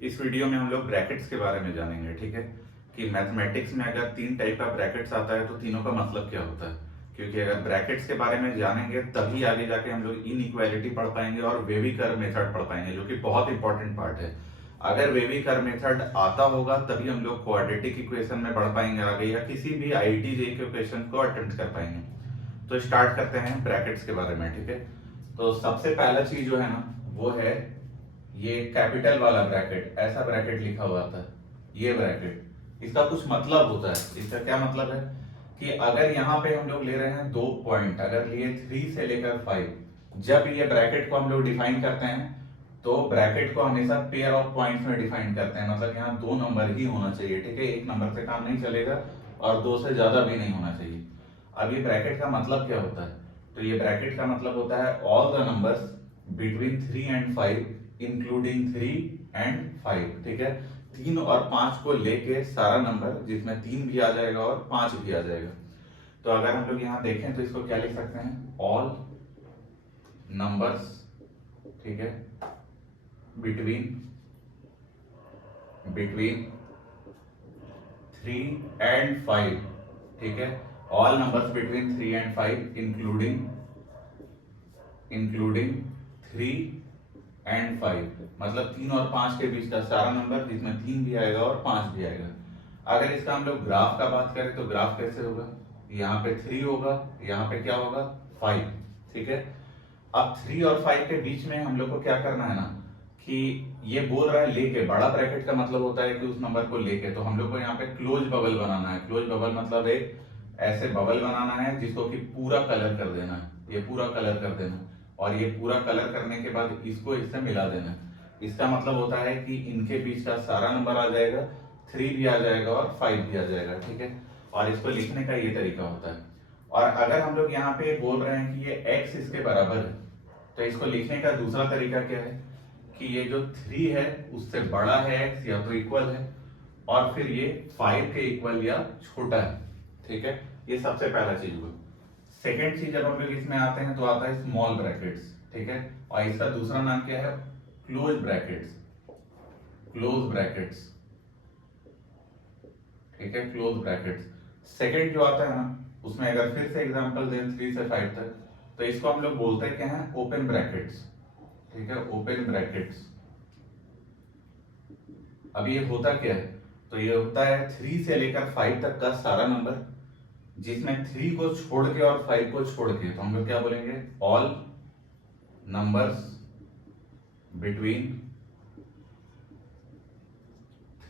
इस वीडियो में हम लोग ब्रैकेट्स के बारे में जानेंगे, ठीक है। कि मैथमेटिक्स में अगर तीन टाइप का ब्रैकेट्स आता है तो तीनों का मतलब क्या होता है। क्योंकि अगर ब्रैकेट्स के बारे में जानेंगे तभी आगे जाके हम लोग इनइक्वालिटी पढ़ पाएंगे और वेवी कर्व मेथड पढ़ पाएंगे, जो कि बहुत इंपॉर्टेंट पार्ट है। अगर वेवी कर्व मेथड आता होगा तभी हम लोग क्वाड्रेटिक इक्वेशन में बढ़ पाएंगे आगे, या किसी भी आईआईटी जेईई के क्वेश्चन को अटेम्प्ट कर पाएंगे। तो स्टार्ट करते हैं ब्रैकेट्स के बारे में, ठीक है। तो सबसे पहला चीज जो है ना, वो है ये कैपिटल वाला ब्रैकेट। ऐसा ब्रैकेट लिखा हुआ था, ये ब्रैकेट। इसका कुछ मतलब होता है। इसका क्या मतलब है कि अगर यहाँ पे हम लोग ले रहे हैं 2 पॉइंट, अगर लिए 3 से लेकर 5, जब ये ब्रैकेट को हम लोग डिफाइन करते हैं तो ब्रैकेट को हमेशा पेयर ऑफ पॉइंट्स में डिफाइन करते हैं। मतलब यहाँ 2 नंबर ही होना चाहिए, ठीक है। एक नंबर से काम नहीं चलेगा और 2 से ज्यादा भी नहीं होना चाहिए। अब ये ब्रैकेट का मतलब क्या होता है? तो ये ब्रैकेट का मतलब होता है all the numbers between 3 and 5 including 3 and 5, ठीक है। 3 और 5 को लेके सारा नंबर जिसमें 3 भी आ जाएगा और 5 भी आ जाएगा। तो अगर हम लोग यहाँ देखें तो इसको क्या लिख सकते हैं? ऑल नंबर्स, ठीक है, बिटवीन बिटवीन 3 एंड 5, ठीक है। All numbers between 3 and 5 including 3 and 5, मतलब 3 और 5 के बीच का सारा नंबर जिसमें 3 भी आएगा और 5 भी आएगा। अगर इसका हम लोग ग्राफ का बात करें तो ग्राफ कैसे होगा? यहाँ पे 3 होगा, यहाँ पे क्या होगा? 5, ठीक है। अब 3 और 5 के बीच में हम लोग को क्या करना है ना, कि ये बोल रहा है लेके, बड़ा ब्रैकेट का मतलब होता है कि उस नंबर को लेके, तो हम लोग को यहाँ पे क्लोज बबल बनाना है। क्लोज बबल मतलब एक ऐसे बबल बनाना है जिसको कि पूरा कलर कर देना है, ये पूरा कलर कर देना, और ये पूरा कलर करने के बाद इसको इससे मिला देना है। इसका मतलब होता है कि इनके बीच का सारा नंबर आ जाएगा, 3 भी आ जाएगा और 5 भी आ जाएगा, ठीक है। और इसको लिखने का ये तरीका होता है। और अगर हम लोग यहाँ पे बोल रहे हैं कि ये x इसके बराबर है, तो इसको लिखने का दूसरा तरीका क्या है कि ये जो 3 है उससे बड़ा है x या तो इक्वल है, और फिर ये 5 के इक्वल या छोटा है, ठीक है। ये सबसे पहला चीज हुआ। सेकेंड चीज, जब हम लोग इसमें आते हैं तो आता है स्मॉल ब्रैकेट्स, ठीक है। और इसका दूसरा नाम क्या है? Close brackets. क्लोज ब्रैकेट्स, ठीक है, क्लोज ब्रैकेट्स। सेकेंड जो आता है ना, उसमें अगर फिर से एग्जांपल दें 3 से 5 तक, तो इसको हम लोग बोलते हैं क्या है? ओपन ब्रैकेट्स, ठीक है, ओपन ब्रैकेट्स। अब ये होता क्या है? तो ये होता है 3 से लेकर 5 तक का सारा नंबर जिसमें 3 को छोड़ के और 5 को छोड़ के, तो हम लोग क्या बोलेंगे? ऑल नंबर्स बिटवीन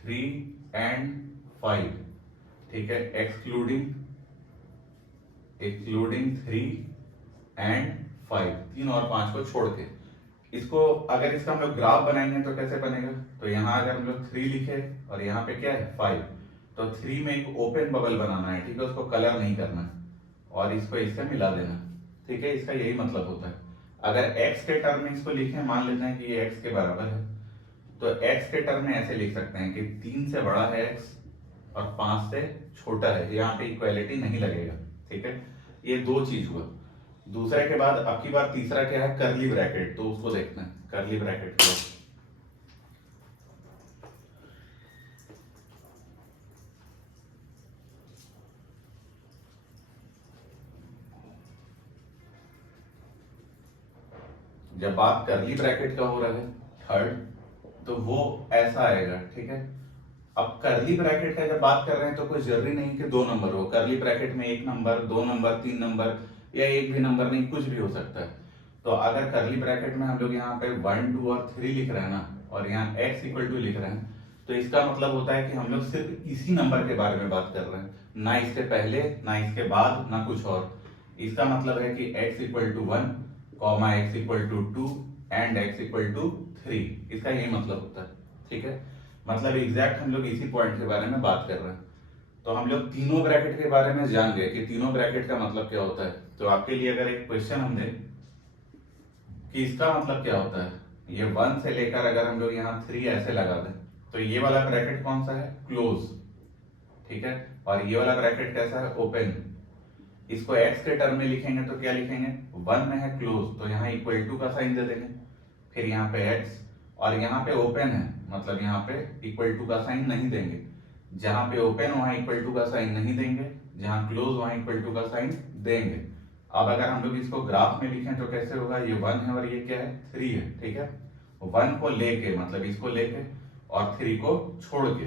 3 एंड 5, ठीक है, एक्सक्लूडिंग एक्सक्लूडिंग 3 एंड 5, 3 और 5 को छोड़ के। इसको अगर इसका हम लोग ग्राफ बनाएंगे तो कैसे बनेगा? तो यहाँ अगर हम लोग 3 लिखे और यहाँ पे क्या है? 5, तो 3 में एक ओपन बबल बनाना है, ठीक है, उसको कलर नहीं करना है और इसको इससे मिला देना, ठीक है। इसका यही मतलब होता है। अगर x के टर्म में इसको लिखें, मान लेते हैं कि ये x के बराबर है, तो x के टर्म में ऐसे लिख सकते हैं कि 3 से बड़ा है x और 5 से छोटा है। यहाँ पे इक्वालिटी नहीं लगेगा, ठीक है। ये दो चीज हुआ। दूसरे के बाद अब की बार तीसरा क्या है? करली ब्रैकेट। तो उसको देखते हैं, करली ब्रैकेट को। जब बात करली ब्रैकेट का हो रहा है थर्ड, तो वो ऐसा आएगा, ठीक है। अब करली ब्रैकेट का जब बात कर रहे हैं तो कोई जरूरी नहीं कि 2 नंबर हो। करली ब्रैकेट में 1 नंबर, 2 नंबर, 3 नंबर, या एक भी नंबर नहीं, कुछ भी हो सकता है। तो अगर करली ब्रैकेट में हम लोग यहाँ पे 1, 2 और 3 लिख रहे हैं ना, और यहाँ x इक्वल टू लिख रहे हैं, तो इसका मतलब होता है कि हम लोग सिर्फ इसी नंबर के बारे में बात कर रहे हैं, ना इसके पहले, ना इसके बाद, ना कुछ और। इसका मतलब है कि x equal to 1, comma x equal to 2 and x equal to 3। इसका यही मतलब होता है, ठीक है। मतलब एग्जैक्ट हम लोग इसी पॉइंट के बारे में बात कर रहे हैं। तो हम लोग तीनों ब्रैकेट के बारे में जान गए कि तीनों ब्रैकेट का मतलब क्या होता है। तो आपके लिए अगर एक क्वेश्चन हम दें कि इसका मतलब क्या होता है, ये 1 से लेकर अगर हम लोग यहाँ 3 ऐसे लगा दें, तो ये वाला ब्रैकेट कौन सा है? क्लोज, ठीक है। और ये वाला ब्रैकेट कैसा है? ओपन। इसको x के टर्म में लिखेंगे तो क्या लिखेंगे? 1 में है क्लोज, तो यहाँ इक्वल टू का साइन दे देंगे, फिर यहाँ पे x, और यहाँ पे ओपन है, मतलब यहाँ पे इक्वल टू का साइन नहीं देंगे, जहाँ पे ओपन वहां इक्वल टू का साइन नहीं देंगे, जहाँ क्लोज वहां इक्वल टू का साइन देंगे। अब अगर हम लोग इसको ग्राफ में लिखें तो कैसे होगा, ये 1 है और ये क्या है 3 है, ठीक है। 1 को लेके मतलब इसको लेके और 3 को छोड़ के,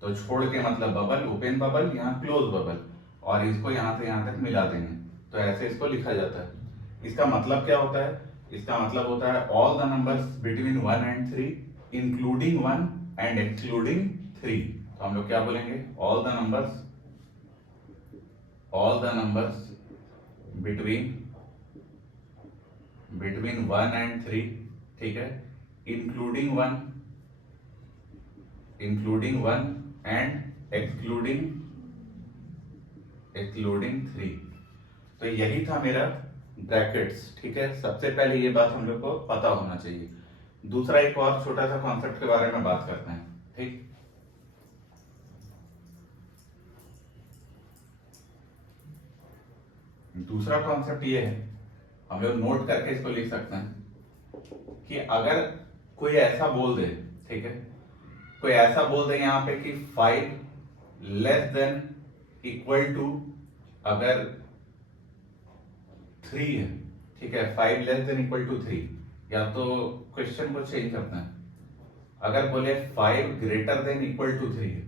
तो छोड़ के मतलब बबल, ओपन बबल, यहाँ क्लोज बबल, और इसको यहाँ से यहाँ तक मिला देंगे, तो ऐसे इसको लिखा जाता है। इसका मतलब क्या होता है, इसका मतलब होता है all the numbers between 1 and 3 including 1 and excluding 3। तो हम लोग क्या बोलेंगे, all the numbers between 1 and 3, ठीक है, इंक्लूडिंग 1 एंड एक्सक्लूडिंग 3। तो यही था मेरा ब्रैकेट्स, ठीक है। सबसे पहले ये बात हम लोग को पता होना चाहिए। दूसरा एक और छोटा सा कॉन्सेप्ट के बारे में बात करते हैं, ठीक। दूसरा कॉन्सेप्ट ये है, हम लोग नोट करके इसको लिख सकते हैं कि अगर कोई ऐसा बोल दे, ठीक है, कोई ऐसा बोल दे यहाँ पे कि 5 लेस देन इक्वल टू अगर 3 है, ठीक है, 5 लेस देन इक्वल टू 3, या तो क्वेश्चन को चेंज करते हैं, अगर बोले 5 ग्रेटर देन इक्वल टू 3 है,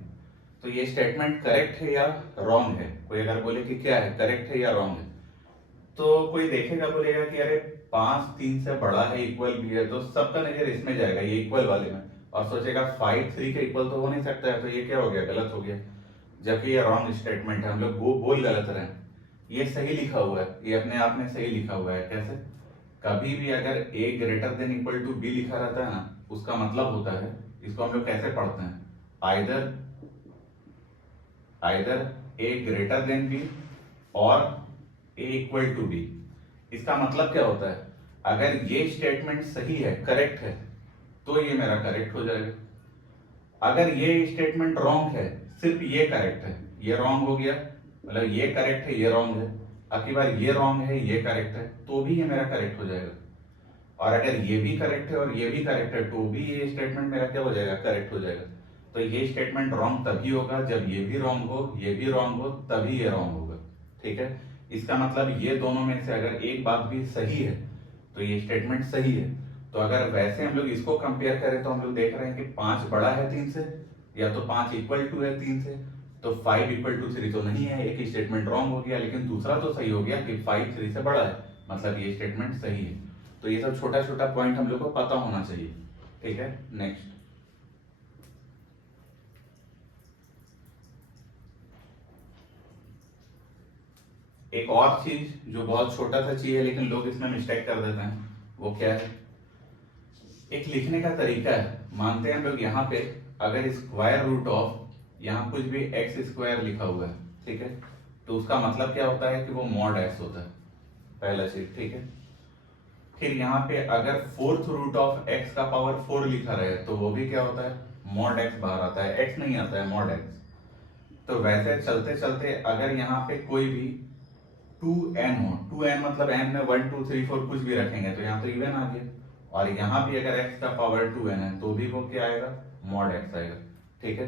तो ये स्टेटमेंट करेक्ट है या रॉन्ग है। कोई अगर बोले कि क्या है, करेक्ट है या रॉन्ग है, तो कोई देखेगा बोलेगा कि अरे 5 3 से बड़ा है, इक्वल भी है, तो सबका नजर इसमें जाएगा, ये इक्वल वाले में, और सोचेगा 5 3 के इक्वल तो हो नहीं सकता है, तो ये क्या हो गया, गलत हो गया, जबकि ये रॉन्ग स्टेटमेंट है। हम लोग वो बोल गलत रहे हैं, ये सही लिखा हुआ है, ये अपने आप में सही लिखा हुआ है। कैसे, कभी भी अगर a greater than equal to b लिखा रहता है ना, उसका मतलब होता है, इसको हम लोग कैसे पढ़ते हैं, either a greater then b और a इक्वल टू b। इसका मतलब क्या होता है, अगर ये स्टेटमेंट सही है, करेक्ट है, तो ये मेरा करेक्ट हो जाएगा। अगर ये स्टेटमेंट रॉन्ग है, सिर्फ ये करेक्ट है, ये रॉन्ग हो गया, मतलब ये करेक्ट है, ये रॉन्ग है, अब की बार ये रॉन्ग है, ये करेक्ट है, तो भी ये मेरा करेक्ट हो जाएगा। और अगर ये भी करेक्ट है और ये भी करेक्ट है, तो भी ये स्टेटमेंट मेरा क्या हो जाएगा, करेक्ट हो जाएगा। तो ये स्टेटमेंट रॉन्ग तभी होगा जब ये भी रॉन्ग हो, ये भी रॉन्ग हो, तभी ये रॉन्ग होगा, ठीक है। इसका मतलब ये दोनों में से अगर एक बात भी सही है, तो ये स्टेटमेंट सही है। तो अगर वैसे हम लोग इसको कंपेयर करें, तो हम लोग देख रहे हैं कि 5 बड़ा है 3 से, या तो 5 इक्वल टू है 3 से, तो 5 इक्वल टू 3 तो नहीं है, एक स्टेटमेंट रॉन्ग हो गया, लेकिन दूसरा तो सही हो गया कि 5 3 से बड़ा है, मतलब ये स्टेटमेंट सही है। तो ये सब छोटा छोटा पॉइंट हम लोग को पता होना चाहिए, ठीक है। नेक्स्ट, एक और चीज जो बहुत छोटा सा चीज है लेकिन लोग इसमें मिस्टेक कर देते हैं, वो क्या है, एक लिखने का तरीका है। मानते हैं हम लोग यहाँ पे अगर स्क्वायर रूट ऑफ यहाँ कुछ भी एक्स स्क्वायर लिखा हुआ है, ठीक है, तो उसका मतलब क्या होता है कि वो मॉड एक्स होता है, पहला चीज, ठीक है। फिर यहाँ पे अगर फोर्थ रूट ऑफ एक्स का पावर 4 लिखा रहे तो वो भी क्या होता है, मॉड एक्स बाहर आता है, एक्स नहीं आता है, मॉड एक्स। तो वैसे चलते चलते अगर यहाँ पे कोई भी 2n हो, 2n मतलब n में 1 2 3 4 कुछ भी रखेंगे तो यहाँ तो इवन आ गया, और यहाँ भी अगर x का पावर 2n है तो भी वो क्या आएगा, मॉड x आएगा, ठीक है।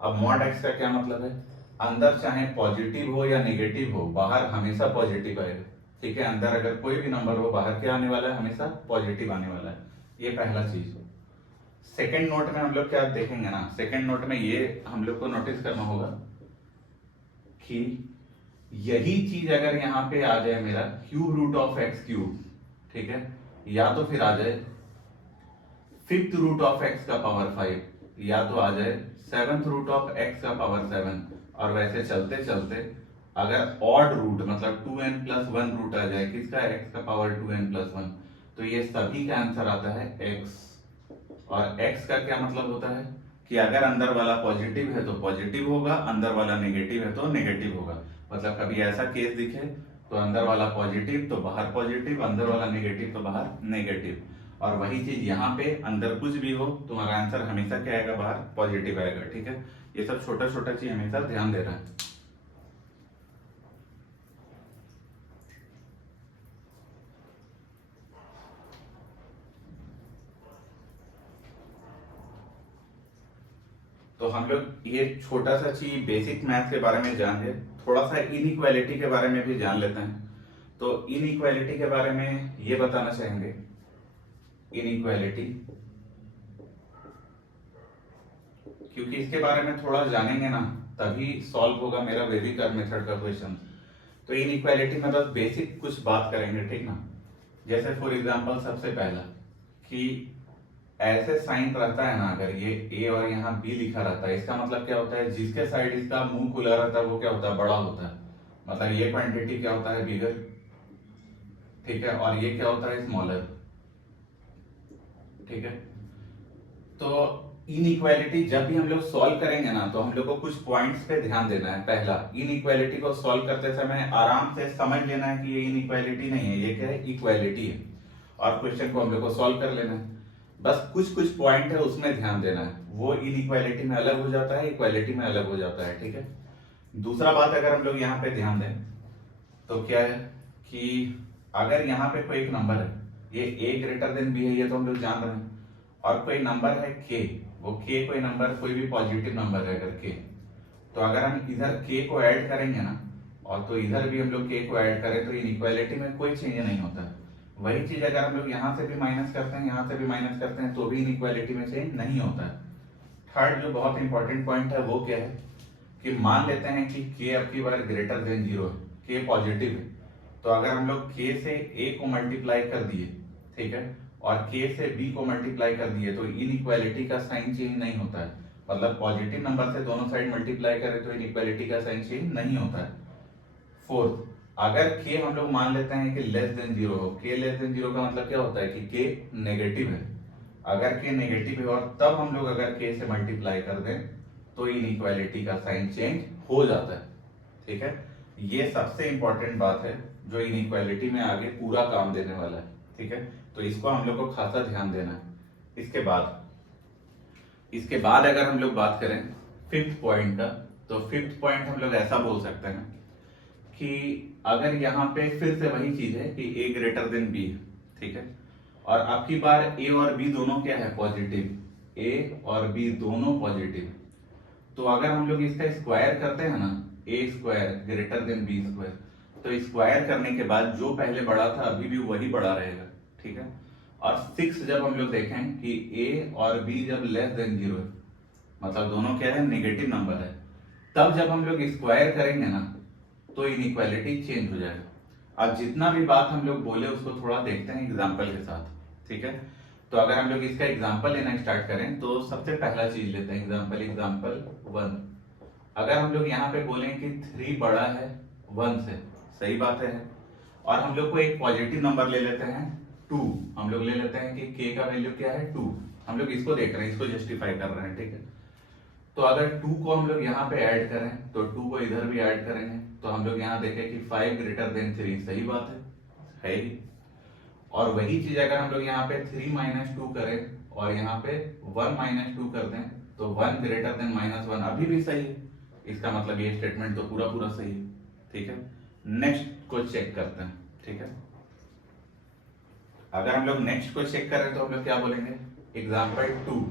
अब मॉड x का क्या मतलब है, अंदर चाहे पॉजिटिव हो या नेगेटिव हो, बाहर हमेशा पॉजिटिव आएगा, ठीक है। अंदर अगर कोई भी नंबर हो, बाहर क्या आने वाला है, हमेशा पॉजिटिव आने वाला है, ये पहला चीज। सेकेंड नोट में हम लोग क्या देखेंगे ना, सेकेंड नोट में ये हम लोग को नोटिस करना होगा कि यही चीज अगर यहाँ पे आ जाए मेरा cube root of x cube, ठीक है, या तो फिर आ जाए फिफ्थ रूट ऑफ एक्स का पावर 5, या तो आ जाए सेवंथ रूट ऑफ एक्स का पावर 7, और वैसे चलते चलते अगर ऑड रूट मतलब 2n प्लस 1 रूट आ जाए किसका, x का पावर 2n प्लस 1, तो ये सभी का आंसर आता है x। और x का क्या मतलब होता है कि अगर अंदर वाला पॉजिटिव है तो पॉजिटिव होगा, अंदर वाला नेगेटिव है तो नेगेटिव होगा। मतलब कभी ऐसा केस दिखे तो अंदर वाला पॉजिटिव तो बाहर पॉजिटिव, अंदर वाला नेगेटिव तो बाहर नेगेटिव। और वही चीज यहाँ पे अंदर कुछ भी हो तुम्हारा आंसर हमेशा क्या आएगा, बाहर पॉजिटिव आएगा, ठीक है। ये सब छोटा छोटा चीज हमेशा ध्यान देना है। तो हम लोग ये छोटा सा चीज बेसिक मैथ के बारे में जान गए, थोड़ा सा इनइक्वालिटी के बारे में भी जान लेते हैं। तो इनइक्वालिटी के बारे में ये बताना चाहेंगे, इनइक्वालिटी, क्योंकि इसके बारे में थोड़ा जानेंगे ना तभी सॉल्व होगा मेरा वेविकर मेथड का क्वेश्चन। तो इनइक्वालिटी में बस बेसिक कुछ बात करेंगे, ठीक ना। जैसे फॉर एग्जांपल सबसे पहला कि ऐसे साइन रहता है ना, अगर ये ए और यहाँ बी लिखा रहता है, इसका मतलब क्या होता है, जिसके साइड इसका मुंह खुला रहता है वो क्या होता है, बड़ा होता है। मतलब ये क्वांटिटी क्या होता है, बिगर, ठीक है, और ये क्या होता है, स्मॉलर, ठीक है। तो इनइक्वालिटी जब भी हम लोग सॉल्व करेंगे ना, तो हम लोग को कुछ पॉइंट्स पे ध्यान देना है। पहला, इनइक्वालिटी को सॉल्व करते समय आराम से समझ लेना है कि ये इनइक्वालिटी नहीं है, ये क्या है, इक्वालिटी है, और क्वेश्चन को हम लोग को सॉल्व कर लेना है। बस कुछ कुछ पॉइंट है उसमें ध्यान देना है, वो इनइक्वालिटी में अलग हो जाता है, इक्वालिटी में अलग हो जाता है, ठीक है। दूसरा बात अगर हम लोग यहाँ पे ध्यान दें तो क्या है कि अगर यहाँ पे कोई एक नंबर है, ये a ग्रेटर देन b है, ये तो हम लोग जान रहे हैं, और कोई नंबर है k, वो k कोई नंबर, कोई भी पॉजिटिव नंबर है अगर k, तो अगर हम इधर k को ऐड करेंगे ना, और तो इधर भी हम लोग k को ऐड करें, तो इनइक्वालिटी में कोई चेंज नहीं होता। वही चीज अगर हम लोग यहाँ से भी माइनस करते हैं, यहाँ से भी माइनस करते हैं, तो भी इनइक्वालिटी में चेंज नहीं होता है। थर्ड जो बहुत इंपॉर्टेंट पॉइंट है वो क्या है कि मान लेते हैं कि k अब की बार ग्रेटर देन 0 है, k पॉजिटिव है, तो अगर हम लोग k से a को मल्टीप्लाई कर दिए, ठीक है, और k से b को मल्टीप्लाई कर दिए, तो इनइक्वालिटी का साइन चेंज नहीं होता है। मतलब पॉजिटिव नंबर से दोनों साइड मल्टीप्लाई करें तो इनइक्वालिटी का साइन चेंज नहीं होता है। फोर्थ, अगर k हम लोग मान लेते हैं कि लेस देन 0 हो, k लेस देन 0 का मतलब क्या होता है कि k नेगेटिव है। अगर k नेगेटिव है और तब हम लोग अगर k से मल्टीप्लाई कर दें तो इनइक्वालिटी का साइन चेंज हो जाता है, ठीक है। ये सबसे इंपॉर्टेंट बात है जो इनइक्वालिटी में आगे पूरा काम देने वाला है, ठीक है। तो इसको हम लोग को खासा ध्यान देना है। इसके बाद अगर हम लोग बात करें फिफ्थ पॉइंट का, तो फिफ्थ पॉइंट हम लोग ऐसा बोल सकते हैं कि अगर यहाँ पे फिर से वही चीज है कि a ग्रेटर देन b है, ठीक है, और आपकी बार a और b दोनों क्या है, पॉजिटिव, a और b दोनों पॉजिटिव, तो अगर हम लोग इसका स्क्वायर करते हैं ना, a square greater than b square, तो स्क्वायर करने के बाद जो पहले बड़ा था अभी भी वही बड़ा रहेगा, ठीक है। और 6 जब हम लोग देखें कि a और b जब लेस देन 0 है, मतलब दोनों क्या है, नेगेटिव नंबर है, तब जब हम लोग स्क्वायर करेंगे ना तो इनइक्वालिटी चेंज हो जाएगा। अब जितना भी बात हम लोग बोले उसको थोड़ा देखते हैं एग्जाम्पल के साथ, ठीक है। तो अगर हम लोग इसका एग्जाम्पल लेना स्टार्ट करें तो सबसे पहला चीज लेते हैं एग्जाम्पल 1। अगर हम लोग यहाँ पे बोलें कि 3 बड़ा है 1 से, सही बात है, और हम लोग को एक पॉजिटिव नंबर ले लेते हैं 2, हम लोग ले लेते हैं कि k का वैल्यू क्या है 2, हम लोग इसको देख रहे हैं, इसको जस्टिफाई कर रहे हैं, ठीक है। तो अगर 2 को हम लोग यहाँ पे ऐड करें तो 2 को इधर भी ऐड करेंगे, तो हम लोग यहाँ देखें कि 5 ग्रेटर देन 3, सही बात है ही। और वही चीज अगर हम लोग यहाँ पे 3 माइनस 2 करें और यहाँ पे 1 माइनस 2 कर दें तो 1 ग्रेटर देन -1, अभी भी सही है। इसका मतलब ये स्टेटमेंट तो पूरा पूरा सही है, ठीक है। नेक्स्ट को चेक करते हैं, ठीक है। अगर हम लोग नेक्स्ट को चेक करें तो हम लोग क्या बोलेंगे, एग्जाम्पल 2।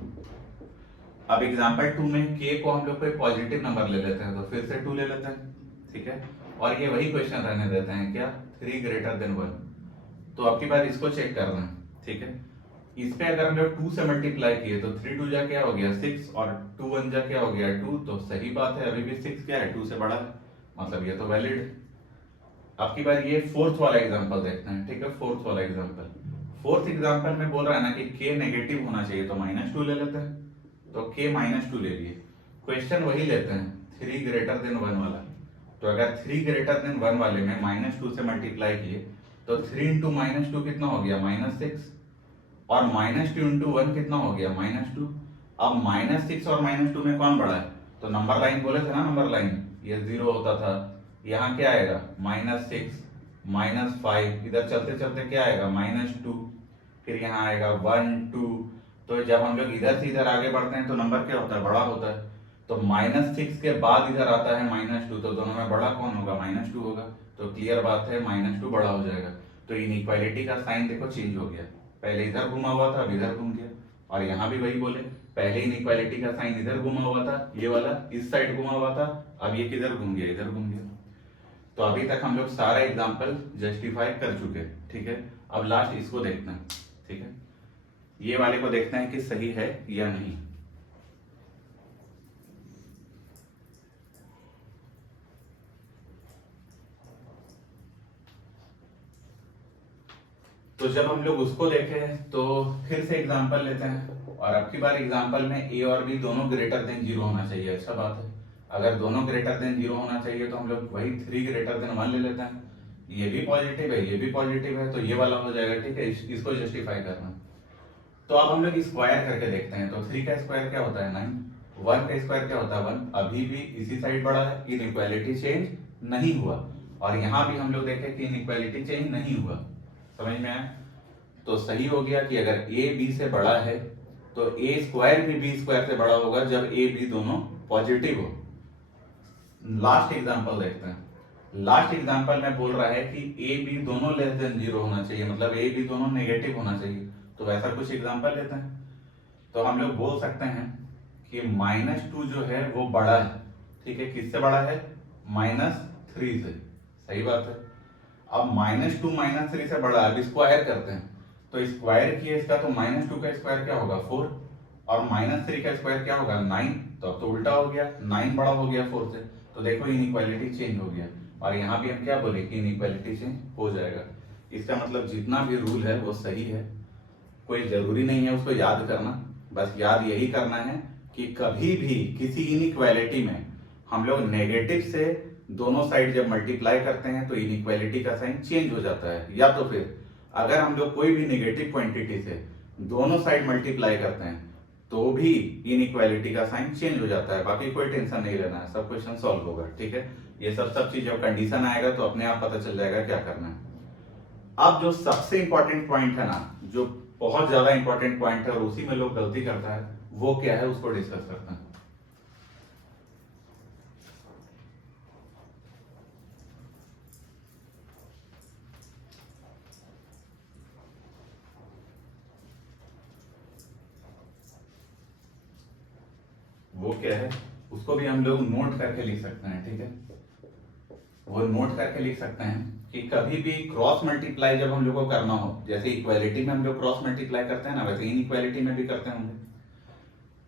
अब एग्जाम्पल 2 में k को हम लोग कोई पॉजिटिव नंबर ले लेते हैं, तो फिर से 2 ले लेते हैं, ठीक है, और ये वही क्वेश्चन रहने देते हैं क्या, 3 ग्रेटर देन 1। तो आपकी बात इसको चेक करना है, ठीक है। इस पे अगर हम लोग 2 से मल्टीप्लाई किए तो 3 2 जा क्या हो गया 6, और 2 1 जा क्या हो गया 2, तो सही बात है, अभी भी 6 क्या है 2 से बड़ा है, मतलब ये तो वैलिड है। आपकी बार ये फोर्थ वाला एग्जांपल देखते हैं, ठीक है। फोर्थ वाला एग्जांपल, फोर्थ एग्जांपल में बोल रहा है ना कि k नेगेटिव होना चाहिए, तो -2 ले लेते हैं, तो k -2 ले लिए। क्वेश्चन वही लेते हैं 3 ग्रेटर देन 1 वाला, तो अगर 3 ग्रेटर देन 1 वाले में -2 से मल्टीप्लाई किए तो 3 इंटू -2 कितना हो गया -6, और -2 इंटू 1 कितना हो गया -2। अब -6 और -2 में कौन बड़ा है, तो नंबर लाइन बोले थे ना, नंबर लाइन, ये 0 होता था, यहाँ क्या आएगा -6 -5, इधर चलते चलते क्या आएगा -2, फिर यहाँ आएगा 1 2। तो जब हम लोग इधर से इधर आगे बढ़ते हैं तो नंबर क्या होता है, बड़ा होता है, तो -6 के बाद इधर आता है -2, तो दोनों में बड़ा कौन होगा, -2 होगा, तो क्लियर बात है -2 बड़ा हो जाएगा। तो इनइक्वालिटी का साइन देखो चेंज हो गया, पहले इधर घुमा हुआ था अब इधर घूम गया, और यहाँ भी वही बोले पहले इनइक्वालिटी का साइन इधर घुमा हुआ था, ये वाला इस साइड घुमा हुआ था, अब ये किधर घूम गया, इधर घूम गया। तो अभी तक हम लोग सारा एग्जांपल जस्टिफाई कर चुके हैं, ठीक है। अब लास्ट इसको देखते हैं, ठीक है, ये वाले को देखते हैं कि सही है या नहीं। तो जब हम लोग उसको देखे तो फिर से एग्जांपल लेते हैं, और अब की बार एग्जांपल में ए और बी दोनों ग्रेटर देन 0 होना चाहिए। अच्छा बात है, अगर दोनों ग्रेटर देन 0 होना चाहिए तो हम लोग वही 3 ग्रेटर देन 1 ले लेते हैं। ये भी पॉजिटिव है, ये भी पॉजिटिव है, तो ये वाला हो जाएगा, ठीक है। इसको जस्टिफाई करना। तो अब हम लोग स्क्वायर करके देखते हैं। तो 3 का स्क्वायर क्या होता है 9, 1 का स्क्वायर क्या होता है 1। अभी भी इसी साइड बड़ा है, इनइक्वालिटी चेंज नहीं हुआ, और यहाँ भी हम लोग देखें कि इनइक्वालिटी चेंज नहीं हुआ। समझ में आया? तो सही हो गया कि अगर ए बी से बड़ा है तो ए स्क्वायर भी बी स्क्वायर से बड़ा होगा जब ए बी दोनों पॉजिटिव हो। लास्ट एग्जांपल देखते हैं। लास्ट एग्जांपल में बोल रहा है कि ए बी दोनों लेस देन 0 होना चाहिए, मतलब ए बी दोनों नेगेटिव होना चाहिए। तो वैसा कुछ एग्जांपल लेते हैं। तो हम लोग बोल सकते हैं कि -2 जो है वो बड़ा है, ठीक है। किससे बड़ा है? -3 से। सही बात है। अब -2 -3 से बड़ा है, अब स्क्वायर करते हैं। तो स्क्वायर किए इसका, तो -2 का स्क्वायर क्या होगा 4, और -3 का स्क्वायर क्या होगा 9। तो अब तो उल्टा हो गया, 9 बड़ा हो गया 4 से। तो देखो इनइक्वालिटी चेंज हो गया, और यहाँ भी हम क्या बोले कि इनइक्वालिटी चेंज हो जाएगा। इसका मतलब जितना भी रूल है वो सही है, कोई जरूरी नहीं है उसको याद करना। बस याद यही करना है कि कभी भी किसी इनइक्वालिटी में हम लोग नेगेटिव से दोनों साइड जब मल्टीप्लाई करते हैं तो इनइक्वालिटी का साइन चेंज हो जाता है। या तो फिर अगर हम लोग कोई भी नेगेटिव क्वांटिटी से दोनों साइड मल्टीप्लाई करते हैं तो भी इनइक्वालिटी का साइन चेंज हो जाता है। बाकी कोई टेंशन नहीं लेना है, सब क्वेश्चन सॉल्व होगा, ठीक है। ये सब चीज जब कंडीशन आएगा तो अपने आप पता चल जाएगा क्या करना है। अब जो सबसे इंपॉर्टेंट पॉइंट है ना, जो बहुत ज्यादा इंपॉर्टेंट पॉइंट है और उसी में लोग गलती करता है, वो क्या है उसको डिस्कस करते हैं। वो क्या है उसको भी हम लोग नोट करके लिख सकते हैं, ठीक है। वो नोट करके लिख सकते हैं कि कभी भी क्रॉस मल्टीप्लाई जब हम लोग को करना हो, जैसे इक्वालिटी में हम लोग क्रॉस मल्टीप्लाई करते हैं ना, वैसे इनइक्वालिटी में भी करते होंगे।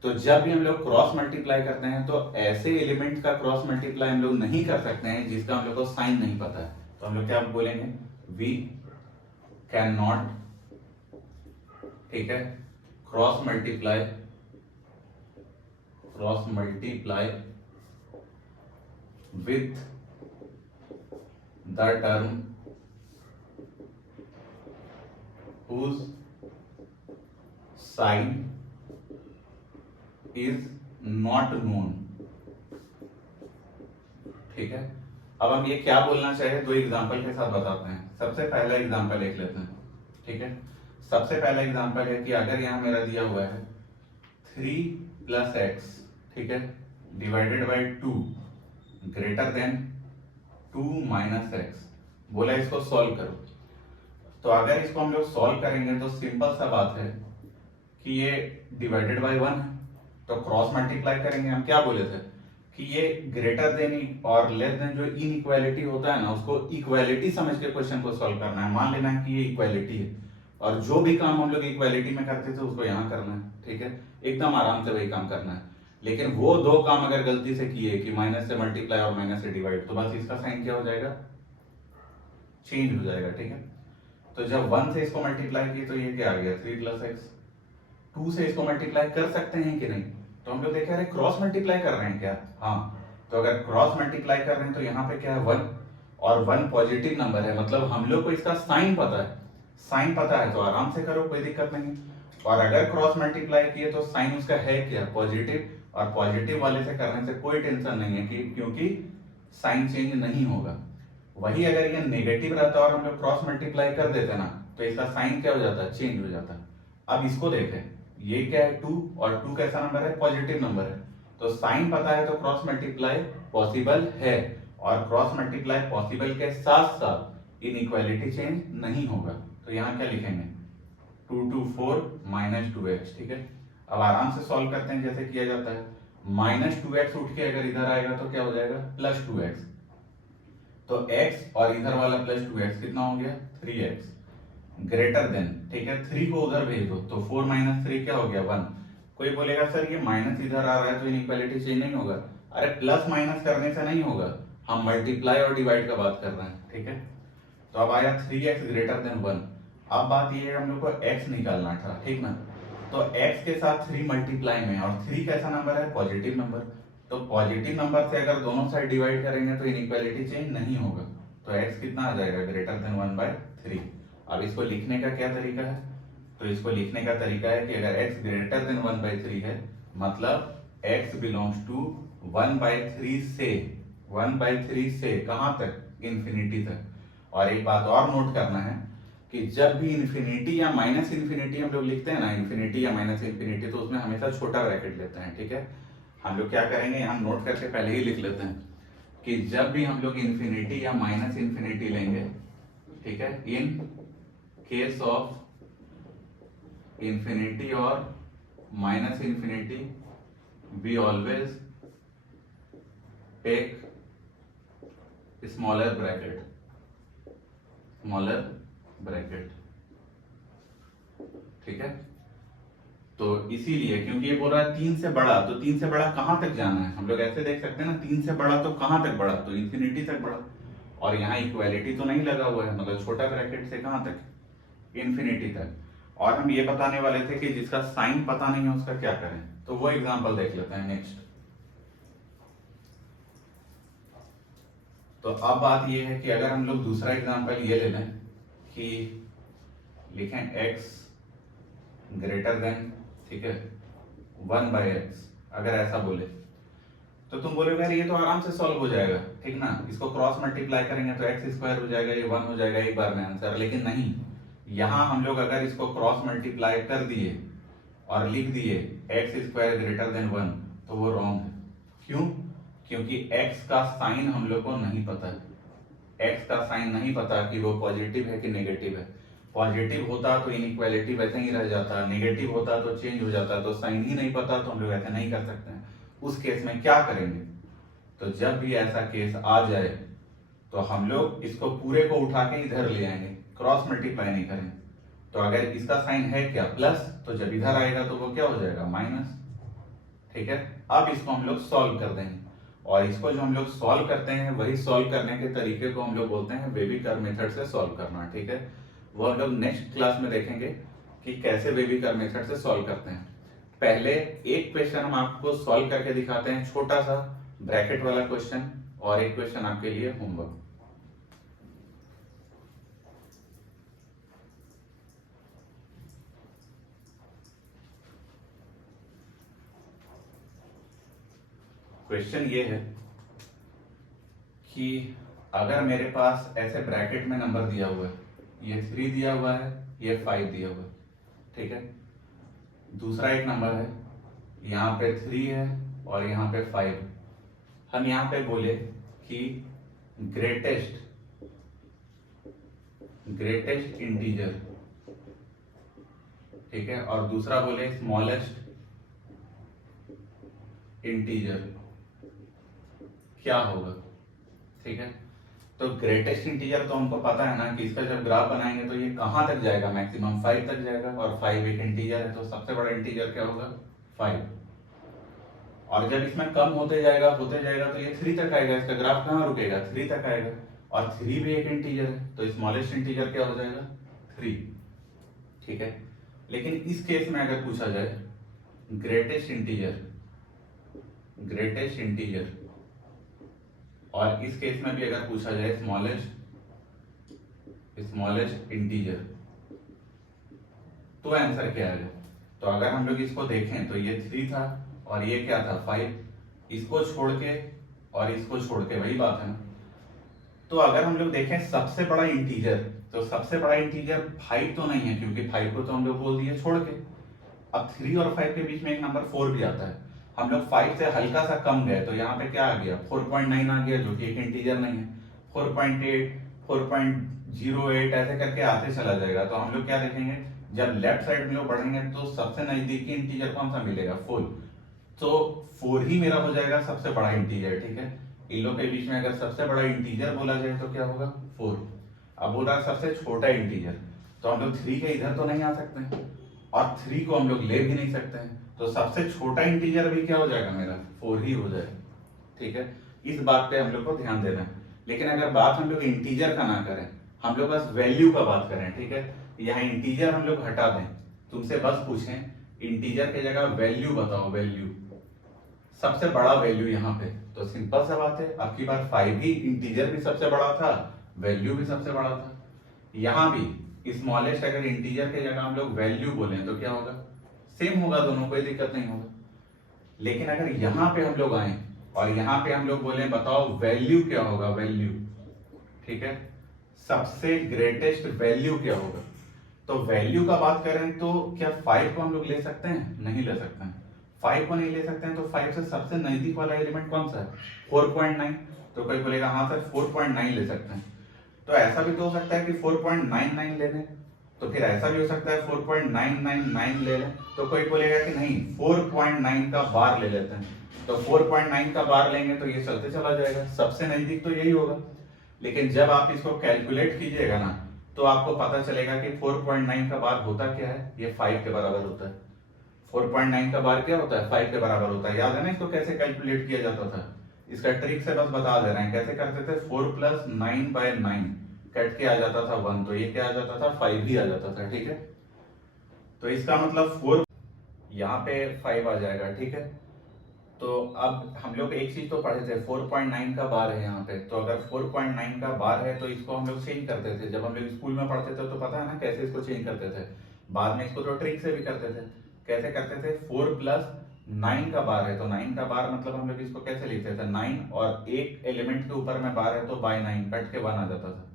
तो जब भी हम लोग क्रॉस मल्टीप्लाई करते हैं तो ऐसे एलिमेंट का क्रॉस मल्टीप्लाई हम लोग नहीं कर सकते हैं जिसका हम लोग को साइन नहीं पता है। तो हम लोग क्या बोलेंगे, वी कैन नॉट, ठीक है, cross multiply with the term whose sign is not known, ठीक है। अब हम ये क्या बोलना चाहे दो एग्जांपल के साथ बताते हैं। सबसे पहला एग्जांपल लिख लेते हैं, ठीक है। सबसे पहला एग्जांपल है कि अगर यहाँ मेरा दिया हुआ है 3 + x, ठीक है, divided by 2 greater than 2 - x, बोला इसको सॉल्व करो। तो अगर इसको हम लोग सॉल्व करेंगे तो सिंपल सा बात है कि ये डिवाइडेड बाय 1 है, तो क्रॉस मल्टीप्लाई करेंगे। हम क्या बोले थे कि ये ग्रेटर देन और लेस देन जो इनइक्वालिटी होता है ना, उसको इक्वालिटी समझ के क्वेश्चन को सॉल्व करना है। मान लेना है कि ये इक्वालिटी है, और जो भी काम हम लोग इक्वालिटी में करते थे उसको यहाँ करना है, ठीक है। एकदम आराम से वही काम करना है। लेकिन वो दो काम अगर गलती से किए कि माइनस से मल्टीप्लाई और माइनस से डिवाइड, तो बस इसका साइन क्या हो जाएगा, चेंज हो जाएगा, ठीक है। तो जब 1 से इसको मल्टीप्लाई किए तो ये क्या आ गया 3 + x। 2 से इसको मल्टीप्लाई कर सकते हैं कि नहीं, तो हम लोग देखे अरे क्रॉस मल्टीप्लाई कर रहे हैं क्या, हाँ। तो अगर क्रॉस मल्टीप्लाई कर रहे हैं तो यहाँ पे क्या है 1, और 1 पॉजिटिव नंबर है, मतलब हम लोग को इसका साइन पता है। साइन पता है तो आराम से करो, कोई दिक्कत नहीं। और अगर क्रॉस मल्टीप्लाई किए तो साइन उसका है क्या, पॉजिटिव, और पॉजिटिव वाले से करने से कोई टेंशन नहीं है कि क्योंकि साइन चेंज नहीं होगा। वही अगर ये नेगेटिव रहता और हम लोग क्रॉस मल्टीप्लाई कर देते ना, तो इसका साइन क्या हो जाता, चेंज हो जाता। अब इसको देखें, ये क्या है 2, और 2 कैसा नंबर है, पॉजिटिव नंबर है। तो साइन पता है तो क्रॉस मल्टीप्लाई पॉसिबल है, और क्रॉस मल्टीप्लाई पॉसिबल के साथ साथ इनइक्वालिटी चेंज नहीं होगा। तो यहाँ क्या लिखेंगे 2 × 4 - 2x, ठीक है। अब आराम से सॉल्व करते हैं जैसे किया जाता है। -2x उठ के अगर इधर आएगा तो क्या हो जाएगा, +2x। तो x और इधर वाला +2x कितना हो गया, 3x ग्रेटर देन, ठीक है, 3 को उधर भेज दो तो 4 - 3 क्या हो गया, 1। कोई बोलेगा सर ये माइनस इधर आ रहा है तो इनइक्वालिटी चेंज नहीं होगा। अरे प्लस माइनस करने से नहीं होगा, हम मल्टीप्लाई और डिवाइड का बात कर रहे हैं, ठीक है। तो अब आया 3x ग्रेटर देन 1। अब बात ये है हम लोग को x निकालना था, ठीक ना। तो x के साथ 3 मल्टीप्लाई में, और 3 कैसा नंबर है, पॉजिटिव नंबर। तो पॉजिटिव नंबर से अगर दोनों साइड डिवाइड करेंगे तो इनइक्वालिटी चेंज नहीं होगा। तो x कितना आ जाएगा, ग्रेटर देन 1/3। अब इसको लिखने का क्या तरीका है, तो इसको लिखने का तरीका है कि अगर x ग्रेटर देन 1/3 है, मतलब x बिलोंग्स टू 1/3 से, 1/3 से कहां तक, इन्फिनिटी तक। और एक बात और नोट करना है कि जब भी इन्फिनिटी या माइनस इन्फिनिटी हम लोग लिखते हैं ना, इन्फिनिटी या माइनस इन्फिनिटी, तो उसमें हमेशा छोटा ब्रैकेट लेते हैं, ठीक है। हम लोग क्या करेंगे, यहाँ नोट करके पहले ही लिख लेते हैं कि जब भी हम लोग इन्फिनिटी या माइनस इन्फिनिटी लेंगे, ठीक है, in case of infinity or minus infinity we always take smaller bracket, ठीक है। तो इसीलिए क्योंकि ये बोल रहा है 3 से बड़ा, तो 3 से बड़ा कहां तक जाना है, हम लोग ऐसे देख सकते हैं ना, 3 से बड़ा तो कहां तक बड़ा, तो इन्फिनिटी तक बड़ा। और यहाँ इक्वालिटी तो नहीं लगा हुआ है, मतलब छोटा ब्रैकेट से कहां तक, इन्फिनिटी तक। और हम ये बताने वाले थे कि जिसका साइन पता नहीं है उसका क्या करें, तो वो एग्जांपल देख लेते हैं नेक्स्ट। तो अब बात ये है कि अगर हम लोग दूसरा एग्जांपल ये ले लें कि लिखें x ग्रेटर देन, ठीक है, 1/x, अगर ऐसा बोले तो तुम बोलोगे यार ये तो आराम से सॉल्व हो जाएगा, ठीक ना, इसको क्रॉस मल्टीप्लाई करेंगे तो x² हो जाएगा, ये 1 हो जाएगा एक बार में आंसर। लेकिन नहीं, यहां हम लोग अगर इसको क्रॉस मल्टीप्लाई कर दिए और लिख दिए x² ग्रेटर देन 1, तो वो रॉन्ग है। क्यों, क्योंकि x का साइन हम लोग को नहीं पता है, x का साइन नहीं पता कि वो पॉजिटिव है कि नेगेटिव है। पॉजिटिव होता तो इनइक्वालिटी वैसे ही रह जाता, नेगेटिव होता तो चेंज हो जाता, तो साइन ही नहीं पता तो हम लोग ऐसे नहीं कर सकते हैं। उस केस में क्या करेंगे, तो जब भी ऐसा केस आ जाए तो हम लोग इसको पूरे को उठा के इधर ले आएंगे, क्रॉस मल्टीप्लाई नहीं करेंगे। तो अगर इसका साइन है क्या, प्लस, तो जब इधर आएगा तो वो क्या हो जाएगा, माइनस, ठीक है। अब इसको हम लोग सॉल्व कर देंगे, और इसको जो हम लोग सॉल्व करते हैं वही सॉल्व करने के तरीके को हम लोग बोलते हैं वेवी कर्व मेथड से सॉल्व करना, ठीक है। वो हम लोग नेक्स्ट क्लास में देखेंगे कि कैसे वेवी कर्व मेथड से सॉल्व करते हैं। पहले एक क्वेश्चन हम आपको सॉल्व करके दिखाते हैं, छोटा सा ब्रैकेट वाला क्वेश्चन, और एक क्वेश्चन आपके लिए होमवर्क। क्वेश्चन ये है कि अगर मेरे पास ऐसे ब्रैकेट में नंबर दिया हुआ है, ये 3 दिया हुआ है, ये 5 दिया हुआ है, ठीक है। दूसरा एक नंबर है, यहाँ पे 3 है और यहाँ पे 5। हम यहाँ पे बोले कि ग्रेटेस्ट इंटीजर, ठीक है, और दूसरा बोले स्मॉलेस्ट इंटीजर क्या होगा, ठीक है। तो ग्रेटेस्ट इंटीजर तो हमको पता है ना कि इसका जब ग्राफ बनाएंगे तो ये कहां तक जाएगा, मैक्सिमम 5 तक जाएगा, और 5 एक इंटीजर है, तो सबसे बड़ा इंटीजर क्या होगा, 5। और जब इसमें कम होते जाएगा तो ये 3 तक आएगा, इसका ग्राफ कहाँ रुकेगा, 3 तक आएगा, और 3 भी एक इंटीजर है, तो स्मॉलेस्ट इंटीजर क्या हो जाएगा, 3, ठीक है। लेकिन इस केस में अगर पूछा जाए ग्रेटेस्ट इंटीजर, और इस केस में भी अगर पूछा जाए स्मॉलेस्ट इंटीजर, तो आंसर क्या आएगा। तो अगर हम लोग इसको देखें तो ये 3 था और ये क्या था, 5। इसको छोड़ के और इसको छोड़ के, वही बात है ना। तो अगर हम लोग देखें सबसे बड़ा इंटीजर, तो सबसे बड़ा इंटीजर 5 तो नहीं है, क्योंकि 5 को तो हम लोग बोल दिए छोड़ के। अब 3 और 5 के बीच में एक नंबर 4 भी आता है, हम लोग 5 से हल्का सा कम गए, तो यहाँ पे क्या आ गया, 4.9 आ गया, जो कि एक इंटीजर नहीं है। 4.8, 4.08 ऐसे करके आते चला जाएगा। तो हम लोग क्या देखेंगे, जब लेफ्ट साइड में लोग बढ़ेंगे तो सबसे नजदीकी इंटीजर कौन सा मिलेगा, 4। तो 4 ही मेरा हो जाएगा सबसे बड़ा इंटीजर, ठीक है। इन लोग के बीच में अगर सबसे बड़ा इंटीजर बोला जाए तो क्या होगा, 4। अब बोल रहा है सबसे छोटा इंटीजर, तो हम लोग 3 के इधर तो नहीं आ सकते हैं और 3 को हम लोग ले भी नहीं सकते हैं, तो सबसे छोटा इंटीजर भी क्या हो जाएगा मेरा, 4 ही हो जाएगा, ठीक है। इस बात पे हम लोग को ध्यान देना है। लेकिन अगर बात हम लोग इंटीजर का ना करें, हम लोग बस वैल्यू का बात करें, ठीक है। यहाँ इंटीजर हम लोग हटा दें, तुमसे बस पूछें इंटीजर की जगह वैल्यू बताओ, वैल्यू सबसे बड़ा वैल्यू यहाँ पे, तो सिंपल सा बात है, अब की बार 5 भी इंटीजर भी सबसे बड़ा था, वैल्यू भी सबसे बड़ा था। यहाँ भी स्मॉलेस्ट अगर इंटीजर की जगह हम लोग वैल्यू बोलें तो क्या होगा, सेम होगा, दोनों कोई दिक्कत नहीं होगा। लेकिन अगर यहाँ पे हम लोग आए और यहाँ पे हम लोग बोले बताओ वैल्यू क्या होगा, वैल्यू, ठीक है, सबसे ग्रेटेस्ट वैल्यू क्या होगा, तो वैल्यू का बात करें तो क्या 5 को हम लोग ले सकते हैं, नहीं ले सकते हैं। 5 को नहीं ले सकते हैं तो 5 से सबसे नजदीक वाला एलिमेंट कौन सा है, 4.9। तो कोई बोलेगा हाँ सर 4.9 ले सकते हैं, तो ऐसा भी तो हो सकता है कि 4.99 ले लें, तो फिर ऐसा भी हो सकता है 4.999 ले लें, तो कोई बोलेगा कि नहीं 4.9 का बार ले लेते हैं, तो 4.9 का बार लेंगे तो ये चलते चला जाएगा, सबसे नजदीक तो यही होगा। लेकिन जब आप इसको कैलकुलेट कीजिएगा ना तो आपको पता चलेगा कि 4.9 का बार होता क्या है, ये 5 के बराबर होता है। 4.9 का बार क्या होता है, 5 के बराबर होता है। याद है ना इसको कैसे कैलकुलेट किया जाता था, इसका ट्रिक से बस बता दे रहे हैं कैसे करते थे। 4 + 9/9 कट के आ जाता था 1, तो ये क्या आ जाता था, 5 ही आ जाता था, ठीक है। तो इसका मतलब 4 यहाँ पे 5 आ जाएगा, ठीक है। तो अब हम लोग एक चीज तो पढ़े थे, 4.9 का बार है यहाँ पे, तो अगर 4.9 का बार है तो इसको हम लोग चेंज करते थे, जब हम लोग स्कूल में पढ़ते थे तो पता है ना कैसे इसको चेंज करते थे। बाद में इसको तो ट्रिक से भी करते थे, कैसे करते थे, 4 + 9 का बार है तो 9 का बार मतलब हम लोग इसको कैसे लिखते थे, 9 और एक एलिमेंट के ऊपर में बार है तो बाय 9 कट के 1 आ जाता था,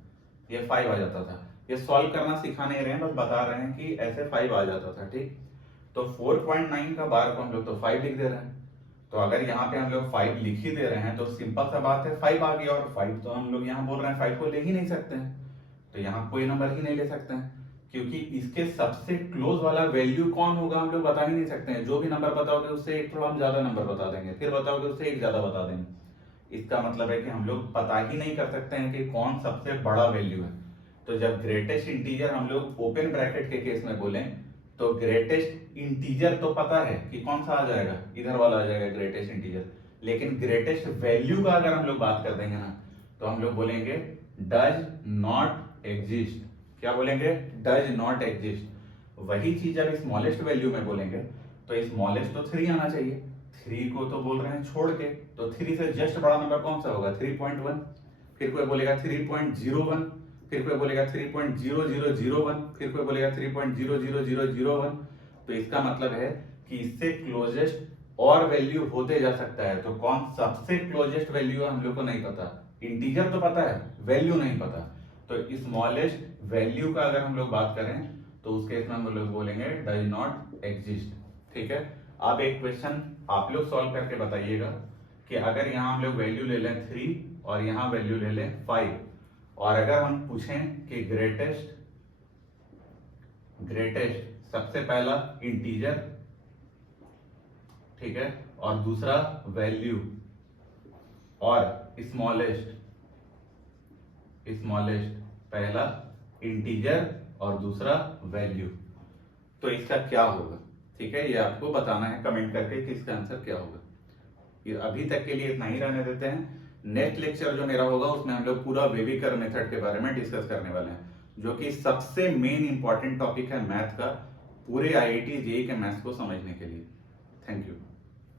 ये 5 आ जाता था। ये सॉल्व करना सिखा नहीं रहे हैं, बस बता रहे हैं कि ऐसे 5 आ जाता था, ठीक। तो 4.9 का बार को हम लोग तो 5 लिख दे रहे हैं, तो अगर यहाँ पे हम लोग 5 लिख ही दे रहे हैं तो सिंपल सा बात है 5 आ गया, और 5 तो हम लोग यहाँ बोल रहे हैं 5 को ले ही नहीं सकते हैं, तो यहाँ कोई नंबर ही नहीं ले सकते हैं, क्योंकि इसके सबसे क्लोज वाला वैल्यू कौन होगा हम लोग बता ही नहीं सकते हैं। जो भी नंबर बताओगे उससे एक थोड़ा हम ज्यादा नंबर बता देंगे, फिर बताओगे उससे एक ज्यादा बता देंगे। इसका मतलब है कि हम लोग पता ही नहीं कर सकते हैं कि कौन सबसे बड़ा वैल्यू है। तो जब ग्रेटेस्ट इंटीजर हम लोग ओपन ब्रैकेट के केस में बोलें तो ग्रेटेस्ट इंटीजर तो पता है कि कौन सा आ जाएगा, इधर वाला आ जाएगा ग्रेटेस्ट इंटीजर। लेकिन ग्रेटेस्ट वैल्यू का अगर हम लोग बात कर देंगे ना तो हम लोग बोलेंगे डज नॉट एग्जिस्ट। क्या बोलेंगे, डज नॉट एग्जिस्ट। वही चीज जब स्मॉलेस्ट वैल्यू में बोलेंगे तो स्मॉलेस्ट तो 3 आना चाहिए, 3 को तो बोल रहे हैं छोड़ के, तो 3 से जस्ट बड़ा नंबर कौन सा होगा, 3.1। फिर कोई बोलेगा 3.01, फिर कोई बोलेगा 3.0001, फिर कोई बोलेगा 3.00001। तो इसका मतलब है कि इससे क्लोजेस्ट और वैल्यू होते जा सकता है, तो कौन सबसे क्लोजेस्ट वैल्यू है हम लोग को नहीं पता। इंटीजर तो पता है, वैल्यू नहीं पता। तो स्मॉलेस्ट वैल्यू का अगर हम लोग बात करें तो उस केस में हम लोग बोलेंगे डज नॉट एग्जिस्ट, ठीक है। अब एक क्वेश्चन आप लोग सॉल्व करके बताइएगा कि अगर यहाँ हम लोग वैल्यू ले लें 3 और यहाँ वैल्यू ले लें 5, और अगर हम पूछें कि ग्रेटेस्ट सबसे पहला इंटीजर, ठीक है, और दूसरा वैल्यू, और स्मॉलेस्ट पहला इंटीजर और दूसरा वैल्यू, तो इसका क्या होगा, ठीक है। ये आपको बताना है कमेंट करके कि इसका आंसर क्या होगा। ये अभी तक के लिए इतना ही रहने देते हैं। नेक्स्ट लेक्चर जो मेरा होगा उसमें हम लोग पूरा वेविकर मेथड के बारे में डिस्कस करने वाले हैं, जो कि सबसे मेन इंपॉर्टेंट टॉपिक है मैथ का, पूरे IIT JEE के मैथ्स को समझने के लिए। Thank you.